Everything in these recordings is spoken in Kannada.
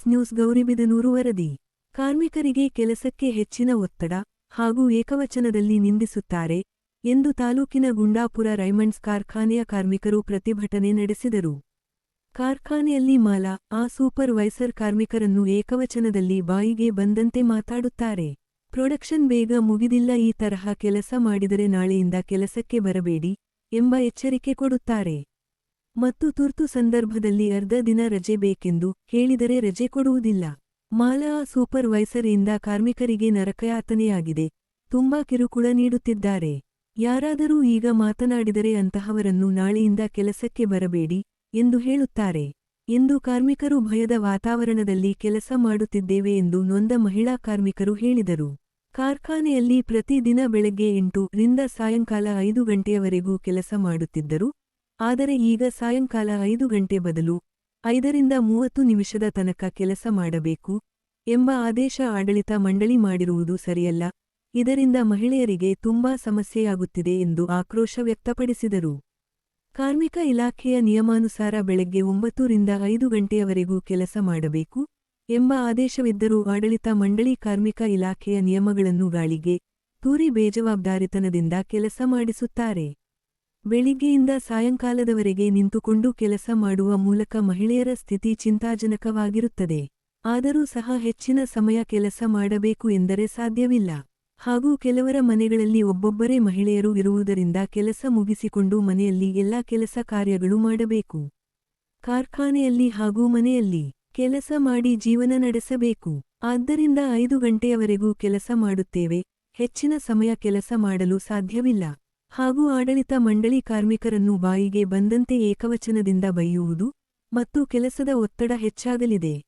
ಕೆಆರ್ಆರ್ಎಸ್ ನ್ಯೂಸ್ ಗೌರಿಬಿದನೂರು ವರದಿ. ಕಾರ್ಮಿಕರಿಗೆ ಕೆಲಸಕ್ಕೆ ಹೆಚ್ಚಿನ ಒತ್ತಡ ಹಾಗೂ ಏಕವಚನದಲ್ಲಿ ನಿಂದಿಸುತ್ತಾರೆ ಎಂದು ತಾಲೂಕಿನ ಗುಂಡಾಪುರ ರೈಮಂಡ್ಸ್ ಕಾರ್ಖಾನೆಯ ಕಾರ್ಮಿಕರು ಪ್ರತಿಭಟನೆ ನಡೆಸಿದರು. ಕಾರ್ಖಾನೆಯಲ್ಲಿ ಮಾಲ, ಆ ಸೂಪರ್ವೈಸರ್ ಕಾರ್ಮಿಕರನ್ನು ಏಕವಚನದಲ್ಲಿ ಬಾಯಿಗೆ ಬಂದಂತೆ ಮಾತಾಡುತ್ತಾರೆ. ಪ್ರೊಡಕ್ಷನ್ ಬೇಗ ಮುಗಿದಿಲ್ಲ, ಈ ತರಹ ಕೆಲಸ ಮಾಡಿದರೆ ನಾಳೆಯಿಂದ ಕೆಲಸಕ್ಕೆ ಬರಬೇಡಿ ಎಂಬ ಎಚ್ಚರಿಕೆ ಕೊಡುತ್ತಾರೆ. ಮತ್ತು ತುರ್ತು ಸಂದರ್ಭದಲ್ಲಿ ಅರ್ಧ ದಿನ ರಜೆ ಬೇಕೆಂದು ಹೇಳಿದರೆ ರಜೆ ಕೊಡುವುದಿಲ್ಲ. ಮಾಲಾ ಸೂಪರ್ವೈಸರ್ ಇಂದ ಕಾರ್ಮಿಕರಿಗೆ ನರಕಯಾತನೆಯಾಗಿದೆ. ತುಂಬಾ ಕಿರುಕುಳ ನೀಡುತ್ತಿದ್ದಾರೆ. ಯಾರಾದರೂ ಈಗ ಮಾತನಾಡಿದರೆ ಅಂತಹವರನ್ನು ನಾಳೆಯಿಂದ ಕೆಲಸಕ್ಕೆ ಬರಬೇಡಿ ಎಂದು ಹೇಳುತ್ತಾರೆ. ಎಂದು ಕಾರ್ಮಿಕರು ಭಯದ ವಾತಾವರಣದಲ್ಲಿ ಕೆಲಸ ಮಾಡುತ್ತಿದ್ದೇವೆ ಎಂದು ನೊಂದ ಮಹಿಳಾ ಕಾರ್ಮಿಕರು ಹೇಳಿದರು. ಕಾರ್ಖಾನೆಯಲ್ಲಿ ಪ್ರತಿದಿನ ಬೆಳಗ್ಗೆ ಎಂಟು ರಿಂದ ಸಾಯಂಕಾಲ ಐದು ಗಂಟೆಯವರೆಗೂ ಕೆಲಸ ಮಾಡುತ್ತಿದ್ದರು. ಆದರೆ ಈಗ ಸಾಯಂಕಾಲ ಐದು ಗಂಟೆ ಬದಲು ಐದರಿಂದ ಮೂವತ್ತು ನಿಮಿಷದ ತನಕ ಕೆಲಸ ಮಾಡಬೇಕು ಎಂಬ ಆದೇಶ ಆಡಳಿತ ಮಂಡಳಿ ಮಾಡಿರುವುದು ಸರಿಯಲ್ಲ. ಇದರಿಂದ ಮಹಿಳೆಯರಿಗೆ ತುಂಬಾ ಸಮಸ್ಯೆಯಾಗುತ್ತಿದೆ ಎಂದು ಆಕ್ರೋಶ ವ್ಯಕ್ತಪಡಿಸಿದರು. ಕಾರ್ಮಿಕ ಇಲಾಖೆಯ ನಿಯಮಾನುಸಾರ ಬೆಳಗ್ಗೆ ಒಂಬತ್ತರಿಂದ ಐದು ಗಂಟೆಯವರೆಗೂ ಕೆಲಸ ಮಾಡಬೇಕು ಎಂಬ ಆದೇಶವಿದ್ದರೂ ಆಡಳಿತ ಮಂಡಳಿ ಕಾರ್ಮಿಕ ಇಲಾಖೆಯ ನಿಯಮಗಳನ್ನು ಗಾಳಿಗೆ ತೂರಿ ಬೇಜವಾಬ್ದಾರಿತನದಿಂದ ಕೆಲಸ ಮಾಡಿಸುತ್ತಾರೆ. ಬೆಳಿಗ್ಗೆಯಿಂದ ಸಾಯಂಕಾಲದವರೆಗೆ ನಿಂತುಕೊಂಡು ಕೆಲಸ ಮಾಡುವ ಮೂಲಕ ಮಹಿಳೆಯರ ಸ್ಥಿತಿ ಚಿಂತಾಜನಕವಾಗಿರುತ್ತದೆ. ಆದರೂ ಸಹ ಹೆಚ್ಚಿನ ಸಮಯ ಕೆಲಸ ಮಾಡಬೇಕು ಎಂದರೆ ಸಾಧ್ಯವಿಲ್ಲ. ಹಾಗೂ ಕೆಲವರ ಮನೆಗಳಲ್ಲಿ ಒಬ್ಬೊಬ್ಬರೇ ಮಹಿಳೆಯರು ಇರುವುದರಿಂದ ಕೆಲಸ ಮುಗಿಸಿಕೊಂಡು ಮನೆಯಲ್ಲಿ ಎಲ್ಲ ಕೆಲಸ ಕಾರ್ಯಗಳು ಮಾಡಬೇಕು. ಕಾರ್ಖಾನೆಯಲ್ಲಿ ಹಾಗೂ ಮನೆಯಲ್ಲಿ ಕೆಲಸ ಮಾಡಿ ಜೀವನ ನಡೆಸಬೇಕು. ಆದ್ದರಿಂದ ಐದು ಗಂಟೆಯವರೆಗೂ ಕೆಲಸ ಮಾಡುತ್ತೇವೆ. ಹೆಚ್ಚಿನ ಸಮಯ ಕೆಲಸ ಮಾಡಲು ಸಾಧ್ಯವಿಲ್ಲ. ಹಾಗೂ ಆಡಳಿತ ಮಂಡಳಿ ಕಾರ್ಮಿಕರನ್ನು ಬಾಯಿಗೆ ಬಂದಂತೆ ಏಕವಚನದಿಂದ ಬೈಯುವುದು ಮತ್ತು ಕೆಲಸದ ಒತ್ತಡ ಹೆಚ್ಚಾಗಲಿದೆ.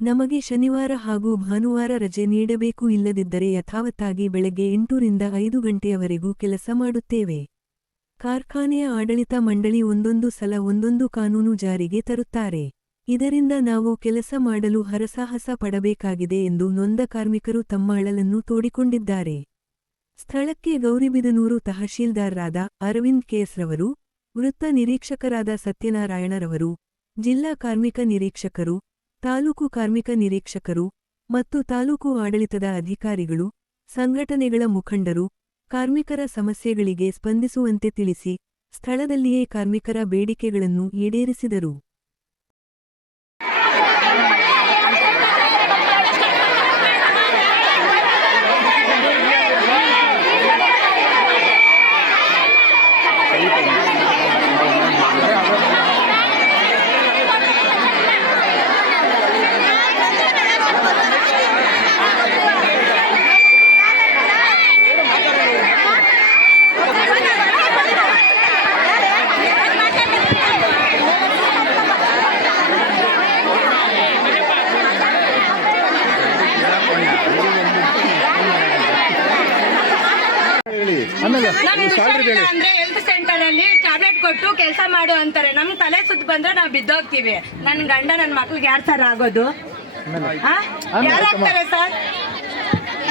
ನಮಗೆ ಶನಿವಾರ ಹಾಗೂ ಭಾನುವಾರ ರಜೆ ನೀಡಬೇಕು ಇಲ್ಲದಿದ್ದರೆ ಯಥಾವತ್ತಾಗಿ ಬೆಳಗ್ಗೆ ಎಂಟರಿಂದ ಐದು ಗಂಟೆಯವರೆಗೂ ಕೆಲಸ ಮಾಡುತ್ತೇವೆ. ಕಾರ್ಖಾನೆಯ ಆಡಳಿತ ಮಂಡಳಿ ಒಂದೊಂದು ಸಲ ಒಂದೊಂದು ಕಾನೂನು ಜಾರಿಗೆ ತರುತ್ತಾರೆ. ಇದರಿಂದ ನಾವು ಕೆಲಸ ಮಾಡಲು ಹರಸಾಹಸ ಪಡಬೇಕಾಗಿದೆ ಎಂದು ನೊಂದ ಕಾರ್ಮಿಕರು ತಮ್ಮ ಅಳಲನ್ನು ತೋಡಿಕೊಂಡಿದ್ದಾರೆ. ಸ್ಥಳಕ್ಕೆ ಗೌರಿಬಿದನೂರು ತಹಶೀಲ್ದಾರ್ರಾದ ಅರವಿಂದ್ ಕೇಸ್ರವರು ವೃತ್ತ ನಿರೀಕ್ಷಕರಾದ ಸತ್ಯನಾರಾಯಣರವರು, ಜಿಲ್ಲಾ ಕಾರ್ಮಿಕ ನಿರೀಕ್ಷಕರು, ತಾಲೂಕು ಕಾರ್ಮಿಕ ನಿರೀಕ್ಷಕರು ಮತ್ತು ತಾಲೂಕು ಆಡಳಿತದ ಅಧಿಕಾರಿಗಳು, ಸಂಘಟನೆಗಳ ಮುಖಂಡರು, ಕಾರ್ಮಿಕರ ಸಮಸ್ಯೆಗಳಿಗೆ ಸ್ಪಂದಿಸುವಂತೆ ತಿಳಿಸಿ ಸ್ಥಳದಲ್ಲಿಯೇ ಕಾರ್ಮಿಕರ ಬೇಡಿಕೆಗಳನ್ನು ಈಡೇರಿಸಿದರು. ಅಂದ್ರೆ ಹೆಲ್ತ್ ಸೆಂಟರ್ ಅಲ್ಲಿ ಟ್ಯಾಬ್ಲೆಟ್ ಕೊಟ್ಟು ಕೆಲಸ ಮಾಡು ಅಂತಾರೆ. ನಮ್ ತಲೆ ಸುತ್ತ ಬಂದ್ರೆ ನಾವು ಬಿದ್ದೋಗ್ತೀವಿ. ನನ್ ಗಂಡ ನನ್ ಮಕ್ಳಿಗೆ ಯಾರು ಸರ್ ಆಗೋದು? ಯಾರಾಗ್ತಾರೆ ಸರ್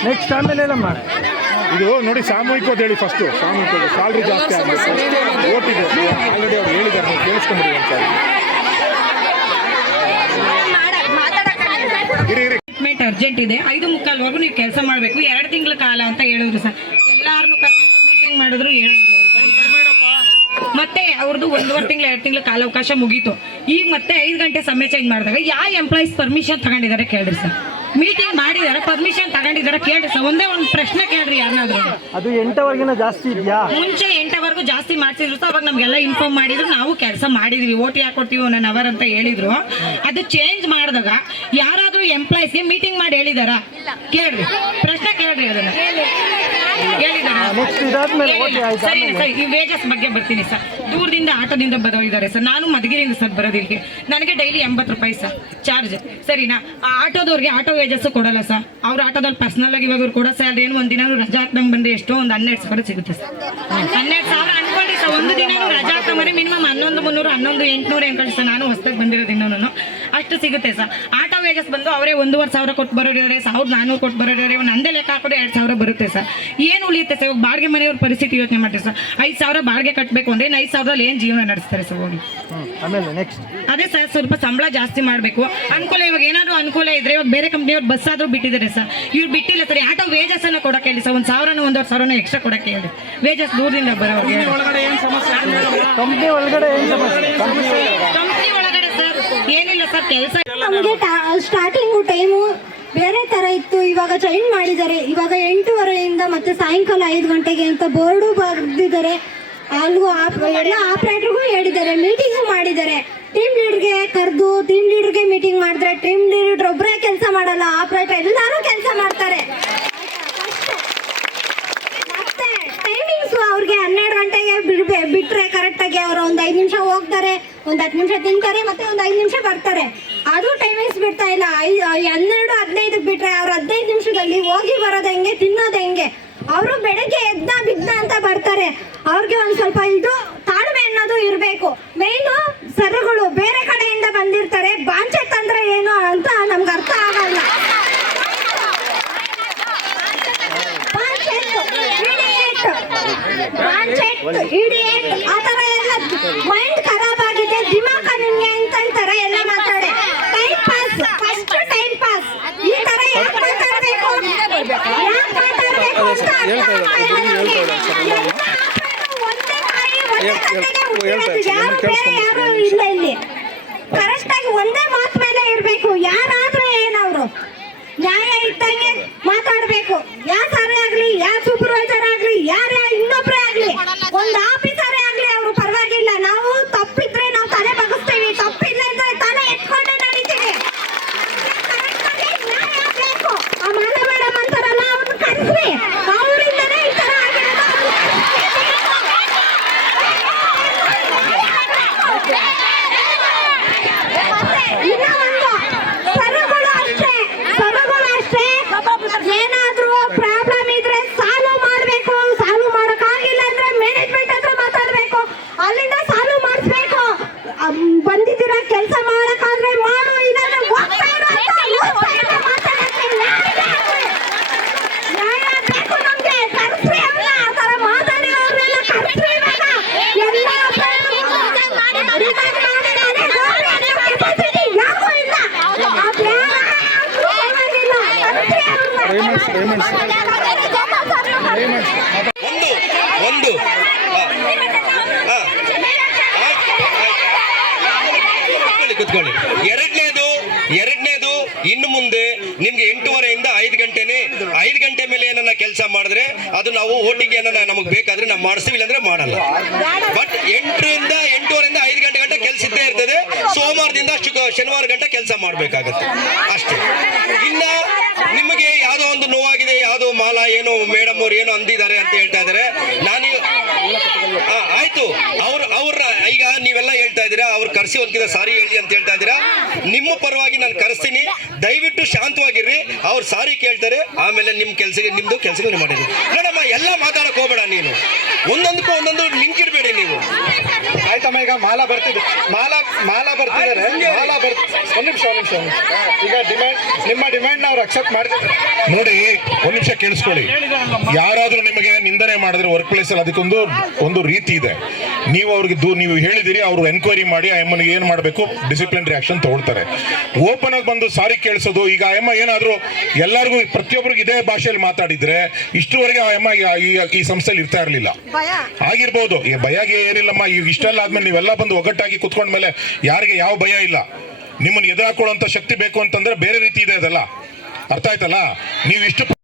ನೆಕ್ಸ್ಟ್ ಆಮೇಲೆ ಇದು ನೋಡಿ ಸಾಮೂಹಿಕ ಅಂತ ಹೇಳಿ ಫಸ್ಟ್ ಸಾಮೂಹಿಕ ಸ್ಯಾಲ್ರಿ ಜಾಸ್ತಿ ಆಗಬೇಕು ಓಟಿದೆ ಆಲ್ರೆಡಿ ಅವ್ರು ಹೇಳಿದ್ದಾರೆ ನೀವು ಕೇಳಿಸ್ಕೊಂಡ್ರಿ ಅಂತ. ಟ್ರೀಟ್ಮೆಂಟ್ ಅರ್ಜೆಂಟ್ ಇದೆ. ಐದು ಮುಕ್ಕಾಲ್ವರೆಗೂ ನೀವು ಕೆಲಸ ಮಾಡಬೇಕು. ಎರಡು ತಿಂಗಳ ಕಾಲ ಅಂತ ಹೇಳಿದ್ರು ಸರ್ ಎಲ್ಲಾರನ್ನು ಮಾಡಿದ್ರು ಹೇಳಿದ್ರು. ಮತ್ತೆ ಅವ್ರದ್ದು ಒಂದೂವರೆ ತಿಂಗಳು ಎರಡು ತಿಂಗಳ ಕಾಲಾವಕಾಶ ಮುಗೀತು. ಈಗ ಮತ್ತೆ ಐದು ಗಂಟೆ ಸಮಯ ಚೇಂಜ್ ಮಾಡಿದಾಗ ಯಾವ ಎಂಪ್ಲಾಯೀಸ್ ಪರ್ಮಿಷನ್ ತಗೊಂಡಿದ್ದಾರೆ ಕೇಳ್ರಿ ಸರ್. ಮೀಟಿಂಗ್ ಮಾಡಿದಾರೆ ಪರ್ಮಿಷನ್ ತಗೊಂಡಿದ್ದಾರೆ ಕೇಳ್ರಿ ಸರ್. ಒಂದೇ ಒಂದು ಪ್ರಶ್ನೆ ಕೇಳ್ರಿ ಯಾರನ್ನಾದ್ರೂ ಅದು ಎಂಟವರೆಗಿನ ಜಾಸ್ತಿ ಇದೆಯಾ? ಮುಂಚೆ ಎಂಟವರೆಗೂ ಜಾಸ್ತಿ ಮಾಡ್ತಿದ್ರು ಸರ್ ಅವಾಗ ನಮ್ಗೆಲ್ಲ ಇನ್ಫಾರ್ಮ್ ಮಾಡಿದ್ರು. ನಾವು ಕೆಲಸ ಮಾಡಿದ್ವಿ. ಓಟಿ ಹಾಕೊಡ್ತೀವಿ ಒನ್ ಅವರ್ ಅಂತ ಹೇಳಿದ್ರು. ಅದು ಚೇಂಜ್ ಮಾಡಿದಾಗ ಯಾರಾದ್ರೂ ಎಂಪ್ಲಾಯೀಸ್ಗೆ ಮೀಟಿಂಗ್ ಮಾಡಿ ಹೇಳಿದಾರ? ಕೇಳ್ರಿ. ಪ್ರಶ್ನೆ ಕೇಳ್ರಿ ಅದನ್ನ. ವೇಜಸ್ ಬಗ್ಗೆ ಬರ್ತೀನಿ ಸರ್ ದೂರದಿಂದ ಆಟೋದಿಂದ ಬರೋದಿದ್ದಾರೆ ಸರ್ ನಾನು ಮಧುಗಿರಿಯಿಂದ ಸರ್ ಬರೋದಿಲ್ಲಿ ನನಗೆ ಡೈಲಿ ಎಂಬತ್ತು ರೂಪಾಯಿ ಸರ್ ಚಾರ್ಜ್ ಸರಿನಾ? ಆ ಆಟೋದವ್ರಿಗೆ ಆಟೋ ವೇಜಸ್ ಕೊಡಲ್ಲ ಸರ್ ಅವ್ರ ಆಟೋದಲ್ಲಿ ಪರ್ಸನಲ್ ಆಗಿ ಇವಾಗ ಅವ್ರು ಕೊಡೋ ಸರ್ ಏನು ಒಂದಿನ ದಿನ ರಜಾ ಹಾಕ್ದಂಗೆ ಬಂದ್ರೆ ಎಷ್ಟೋ ಒಂದು ಹನ್ನೆರಡು ಸಾವಿರ ಸಿಗುತ್ತೆ ಸರ್ ಹನ್ನೆರಡು ಸಾವಿರ ಅನ್ಕೊಳ್ಳಿ ಸರ್ ಒಂದು ದಿನ ರಜಾ ಹಾಕ್ತಂಬರಿ ಮಿನಿಮಮ್ ಹನ್ನೊಂದು ಮುನ್ನೂರು ಹನ್ನೊಂದು ಎಂಟುನೂರು ಏನು ಸರ್ ನಾನು ಹೊಸ್ದಾಗಿ ಬಂದಿರೋದು ಇನ್ನೂ ಅಷ್ಟು ಸಿಗುತ್ತೆ ಸರ್. ಆಟೋ ವೇಜಸ್ ಬಂದು ಅವರೇ ಒಂದೂವರೆ ಸಾವಿರ ಕೊಟ್ಟು ಬರೋರಿದ್ದಾರೆ ಸಾವಿರದ ನಾನ್ನೂರು ಕೊಟ್ಟು ಬರೋರಿದ್ದಾರೆ ನಂದೇ ಲೆಕ್ಕ ಹಾಕೋದು ಎರಡು ಸಾವಿರ ಬರುತ್ತೆ ಸರ್. ಏನು ಉಳಿಯುತ್ತೆ ಸರ್? ಇವಾಗ ಬಾಡಿಗೆ ಮನೆಯವ್ರ ಪರಿಸ್ಥಿತಿ ಯೋಚನೆ ಮಾಡ್ತೀವಿ ಸರ್. ಐದು ಸಾವಿರ ಬಾಡಿಗೆ ಕಟ್ಟಬೇಕು ಅಂದರೆ ಐದು ಸಾವಿರದಲ್ಲಿ ಏನು ಜೀವನ ನಡೆಸ್ತಾರೆ ಸರ್ ಹೋಗಿ? ಅದೇ ಸರ್ ಸ್ವಲ್ಪ ಸಂಬಳ ಜಾಸ್ತಿ ಮಾಡಬೇಕು. ಅನುಕೂಲ ಇವಾಗ ಏನಾದರೂ ಅನುಕೂಲ ಇದ್ರೆ ಇವಾಗ ಬೇರೆ ಕಂಪ್ನಿಯವ್ರು ಬಸ್ ಆದರೂ ಬಿಟ್ಟಿದ್ದಾರೆ ಸರ್. ಇವ್ರು ಬಿಟ್ಟಿಲ್ಲ ಸರ್ ಆಟೋ ವೇಜಸ್ ಅನ್ನ ಕೊಡಕ್ಕೆ ಹೇಳಿ ಸರ್. ಒಂದು ಸಾವಿರನ ಒಂದೂವರೆ ಸಾವಿರನ ಎಕ್ಸ್ಟ್ರಾ ಕೊಡಕ್ಕೆ ಹೇಳಿ. ವೇಜಸ್ ದೂರದಿಂದ ಬರೋರಿಗೆ ಕಂಪ್ನಿ ಒಳಗಡೆ ಏನು ಸಮಸ್ಯೆ? ಏನಿಲ್ಲ ಸರ್ ನಮಗೆ ಸ್ಟಾರ್ಟಿಂಗು ಟೈಮು ಬೇರೆ ತರ ಇತ್ತು. ಇವಾಗ ಚೇಂಜ್ ಮಾಡಿದ್ದಾರೆ. ಇವಾಗ ಎಂಟೂವರೆಯಿಂದ ಮತ್ತೆ ಸಾಯಂಕಾಲ ಐದು ಗಂಟೆಗೆ ಅಂತ ಬೋರ್ಡು ಬರೆದಿದ್ದಾರೆ. ಅಲ್ಲೂ ಎಲ್ಲ ಆಪ್ರೇಟರ್ಗೂ ಹೇಳಿದ್ದಾರೆ. ಮೀಟಿಂಗು ಮಾಡಿದ್ದಾರೆ. ಟೀಮ್ ಲೀಡರ್ಗೆ ಕರೆದು ಟೀಮ್ ಲೀಡರ್ಗೆ ಮೀಟಿಂಗ್ ಮಾಡಿದ್ರೆ ಟೀಮ್ ಲೀಡರ್ ಒಬ್ಬರೇ ಕೆಲಸ ಮಾಡಲ್ಲ. ಆಪ್ರೇಟರ್ ಎಲ್ಲರೂ ಕೆಲಸ ಮಾಡ್ತಾರೆ. ಟೈಮಿಂಗ್ಸ್ ಅವ್ರಿಗೆ ಹನ್ನೆರಡು ಗಂಟೆಗೆ ಬಿಡ್ಬೇ ಬಿಟ್ರೆ ಕರೆಕ್ಟಾಗಿ ಅವರು ಒಂದು ಐದು ನಿಮಿಷ ಹೋಗ್ತಾರೆ. ಒಂದು ಹತ್ತು ನಿಮಿಷ ತಿಂತಾರೆ ಮತ್ತೆ ಒಂದು ಐದು ನಿಮಿಷ ಬರ್ತಾರೆ. ಅದು ಟೈಮಿಂಗ್ಸ್ ಬಿಡ್ತಾ ಇಲ್ಲ. ಹನ್ನೆರಡು ಹದಿನೈದಕ್ಕೆ ಬಿಟ್ರೆ ಅವ್ರು ಹದಿನೈದು ನಿಮಿಷದಲ್ಲಿ ಹೋಗಿ ಬರೋದು ಹೆಂಗೆ, ತಿನ್ನೋದು ಹೆಂಗೆ? ಅವರು ಬೆಳಗ್ಗೆ ಎದ್ದ ಬಿದ್ದ ಅಂತ ಬರ್ತಾರೆ. ಅವ್ರಿಗೆ ಒಂದು ಸ್ವಲ್ಪ ಇದು ತಾಳ್ಮೆ ಅನ್ನೋದು ಇರಬೇಕು. ಮೇಯ್ನು ಸರಗಳು ಬೇರೆ ಕಡೆಯಿಂದ ಬಂದಿರ್ತಾರೆ. ಬಾಂಚೆ ತಂದ್ರೆ ಏನು ಅಂತ ನಮ್ಗೆ ಅರ್ಥ ಆಗಲ್ಲ. ಆ ಥರ ಎಲ್ಲ ಮೈಂಡ್ ಖರಾಬ್ ಆಗಿದೆ ದಿಮಾಕ ನಿಮ್ಗೆ ಅಂತ ಹೇಳ್ತಾರೆ ಎಲ್ಲ ಮಾತಾಡಿ time pass first time pass ಈ ತರ ಯಾಕೆ ಮಾತಾಡ್ಬೇಕು ಯಾಕೆ ಮಾತಾಡ್ಬೇಕು ಅಂತ ಅರ್ಥ ಆಗ್ತಾ ಇಲ್ಲ ನಮ್ಗೆ. ಎಲ್ಲ ಒಂದೇ ಬಾರಿ ಒಂದೇ ಕಥೆಗೆ ಹುಟ್ಟಿರೋದು. ಯಾರು ಬೇರೆ ಯಾರು ಇಲ್ಲ ಇಲ್ಲಿ ಕರೆಕ್ಟ್ ಆಗಿ ಒಂದೇ ಮಾತು ಮೇಲೆ ಇರ್ಬೇಕು. ಯಾರಾದ್ರೂ ಏನವ್ರು ನ್ಯಾಯ ಇದ್ದಂಗೆ ಮಾತಾಡಬೇಕು. ಯಾ ಸಾರೇ ಆಗ್ಲಿ ಯಾ ಸೂಪರ್ವೈಸರ್ ಆಗ್ಲಿ ಯಾರೇ ಇನ್ನೊಬ್ರೇ ಆಗ್ಲಿ ಒಂದು ಆಗ್ಲಿ ಅವರು ಪರವಾಗಿಲ್ಲ ನಾವು ತಪ್ಪಿದ್ರೆ ನಾವು ತಲೆ ಬಗ್ಗಿಸ್ತೀವಿ ತಪ್ಪಿಲ್ಲ ಅಂದ್ರೆ ತಲೆ ಎತ್ಕೊಂಡೇ ನಡೀತೀವಿ ಕರೆಕ್ಟಾಗಿ ನ್ಯಾಯ ಬೇಕು ಆ ಮಾನ ಮೇಡಮ್ ಅಂತಾರಲ್ಲ ಅವ್ರನ್ನ ಕರೆಸ್ರಿ ಅವರಿಂದನೇ ಈ ತರ ಆಗಿರೋದು ಮತ್ತೆ ಇನ್ನ ಒಂದು ಸರಗಳು ಅಷ್ಟೇ ಸರಗಳು ಅಷ್ಟೇ ಏನಾದ್ರೂ ಪ್ರಾಬ್ಲಮ್ ಇದ್ರೆ ಸಾಲ್ವ್ ಮಾಡ್ಬೇಕು ಸಾಲ್ವ್ ಮಾಡಕ್ಕಾಗಿಲ್ಲ ಅಂದ್ರೆ ಮ್ಯಾನೇಜ್ಮೆಂಟ್ ಹತ್ರ ಮಾತಾಡ್ಬೇಕು ಅಲ್ಲಿಂದ ಸಾಲ್ವ್ ಮಾಡಿಸ್ಬೇಕು ಬಂದಿದ್ದೀರಾ ಕೆಲಸ ಮಾಡಕ್ಕಾದ್ರೆ ಮಾಡು ಇಲ್ಲಾಂದ್ರೆ ಹೋಗ್ತಾ ಇರು ಅಂತ ಹೋಗ್ತಾ ಇರು ಮಾತಾಡಕ್ಕೆ ನ್ಯಾಯ ಬೇಕು ನಮ್ಗೆ ಕರ್ಸ್ರಿ ಅವ್ರನ್ನ ಆ ಥರ ಮಾತಾಡಿ ಅವ್ರನ್ನೆಲ್ಲ ಕರ್ಸ್ರಿ ಇವಾಗ ಎಲ್ಲ ಯಾಕೂ ಇಲ್ಲ ಆ ಬೇರೆ ಪರವಾಗಿಲ್ಲ ಕರ್ಸ್ರಿ ಅವ್ರನ್ನ ಒಂದು ಆಯ್ತು. ಕೂತ್ಕೊಳ್ಳಿ ಎರಡನೇದು ಎರಡನೇದು, ಇನ್ನು ಮುಂದೆ ನಿಮ್ಗೆ ಎಂಟೂವರೆಯಿಂದ ಐದು ಗಂಟೆನೆ, ಐದು ಗಂಟೆ ಮೇಲೆ ಏನನ್ನ ಕೆಲಸ ಮಾಡಿದ್ರೆ ಅದು ನಾವು ಓಟಿಗೆ ಏನನ್ನ ನಮಗೆ ಬೇಕಾದ್ರೆ ನಾವು ಮಾಡಿಸ್ತೀವಿ, ಇಲ್ಲಾಂದ್ರೆ ಮಾಡಲ್ಲ. ಬಟ್ ಎಂಟರಿಂದ, ಎಂಟೂವರೆಯಿಂದ ಐದು ಗಂಟೆ ಗಂಟೆ ಕೆಲಸ ಇದ್ದೇ ಇರ್ತದೆ. ಸೋಮವಾರದಿಂದ ಶನಿವಾರ ಗಂಟೆ ಕೆಲಸ ಮಾಡ್ಬೇಕಾಗತ್ತೆ. ಅಷ್ಟೇ ಇನ್ನ ನಿಮಗೆ ಯಾವುದೋ ಒಂದು ನೋವಾಗಿದೆ ಯಾವುದೋ ಮಾಲ ಏನೋ ಮೇಡಮ್ ಅವ್ರು ಏನೋ ಅಂದಿದ್ದಾರೆ ಅಂತ ಹೇಳ್ತಾ ಇದ್ದಾರೆ ನಾನು ಆ, ಆಯ್ತು ಅವ್ರ ಅವ್ರ ಈಗ ನೀವೆಲ್ಲ ಹೇಳ್ತಾ ಇದ್ದೀರಾ ಒಂದ್ಕಿಂತ ಸಾರಿ ಹೇಳಿ ಅಂತ ಹೇಳ್ತಾ ಇದ್ದೀರಾ? ನಿಮ್ಮ ಪರವಾಗಿ ನಾನು ಕರೆಸ್ತೀನಿ. ದಯವಿಟ್ಟು ಶಾಂತವಾಗಿರ್ರಿ. ಅವ್ರು ಸಾರಿ ಕೇಳ್ತಾರೆ. ಆಮೇಲೆ ನಿಮ್ಮ ಕೆಲಸಕ್ಕೆ, ನಿಮ್ದು ಕೆಲಸಗಳು ಮಾಡಿದ್ರಿ ನೋಡಮ್ಮ, ಎಲ್ಲ ಮಾತಾಡಕ್ ಹೋಗ್ಬೇಡ ನೀನು. ಒಂದೊಂದಕ್ಕೂ ಒಂದೊಂದು ಲಿಂಕ್ ಇಡಬೇಡಿ ನೀವು. ಆಯ್ತಮ್ಮ ಈಗ ಮಾಲಾ ಬರ್ತಿದೆ. ಮಾಲಾ ಮಾಲಾ ಬರ್ತಿದ್ದಾರೆ. ಮಾಲಾ ಬರ್ ಒಂದ್ ನಿಮಿಷ ಒಂದ್ ನಿಮಿಷ ಈಗ ಡಿಮ್ಯಾಂಡ್ ನಿಮ್ಮ ಡಿಮ್ಯಾಂಡ್ನ ಅವ್ರು ಅಕ್ಸೆಪ್ಟ್ ಮಾಡ್ತಿದ್ದಾರೆ. ನೋಡಿ ಒಂದ್ ನಿಮಿಷ ಕೇಳಿಸ್ಕೊಳ್ಳಿ. ಯಾರಾದ್ರೂ ನಿಮಗೆ ನಿಂದನೆ ಮಾಡಿದ್ರೆ ವರ್ಕ್ ಪ್ಲೇಸ್ ಅಲ್ಲಿ ಅದಕ್ಕೊಂದು ಒಂದು ರೀತಿ ಇದೆ. ನೀವು ಅವ್ರಿಗೆ ದೂ ನೀವು ಹೇಳಿದಿರಿ ಅವರು ಎನ್ಕ್ವೈರಿ ಮಾಡಿ ಆ ಎಮ್ಮನಿಗೆ ಏನ್ ಮಾಡಬೇಕು? ಡಿಸಿಪ್ಲಿನ್ ರಿಯಾಕ್ಷನ್ ತಗೊಳ್ತಾರೆ. ಓಪನ್ ಆಗಿ ಬಂದು ಸಾರಿ ಕೇಳಿಸೋದು ಈಗ ಆ ಎಮ್ಮ ಏನಾದ್ರೂ ಎಲ್ಲರಿಗೂ ಪ್ರತಿಯೊಬ್ಬರಿಗೂ ಇದೇ ಭಾಷೆಯಲ್ಲಿ ಮಾತಾಡಿದ್ರೆ ಇಷ್ಟುವರೆಗೆ ಆ ಎಮ್ಮ ಈ- ಸಂಸ್ಥೆಯಲ್ಲಿ ಇರ್ತಾ ಇರಲಿಲ್ಲ. ಆಗಿರ್ಬೋದು. ಈ ಭಯಗೆ ಏನಿಲ್ಲಮ್ಮ ಈಗ ಇಷ್ಟೆಲ್ಲ ಆದ್ಮೇಲೆ ನೀವೆಲ್ಲ ಬಂದು ಒಗ್ಗಟ್ಟಾಗಿ ಕುತ್ಕೊಂಡ್ಮೇಲೆ ಯಾರಿಗೆ ಯಾವ ಭಯ ಇಲ್ಲ? ನಿಮ್ಮನ್ನು ಎದುರಾಕೊಳ್ಳುವಂತ ಶಕ್ತಿ ಬೇಕು ಅಂತಂದ್ರೆ ಬೇರೆ ರೀತಿ ಇದೆ ಅದೆಲ್ಲ. ಅರ್ಥ ಆಯ್ತಲ್ಲ? ನೀವು ಇಷ್ಟು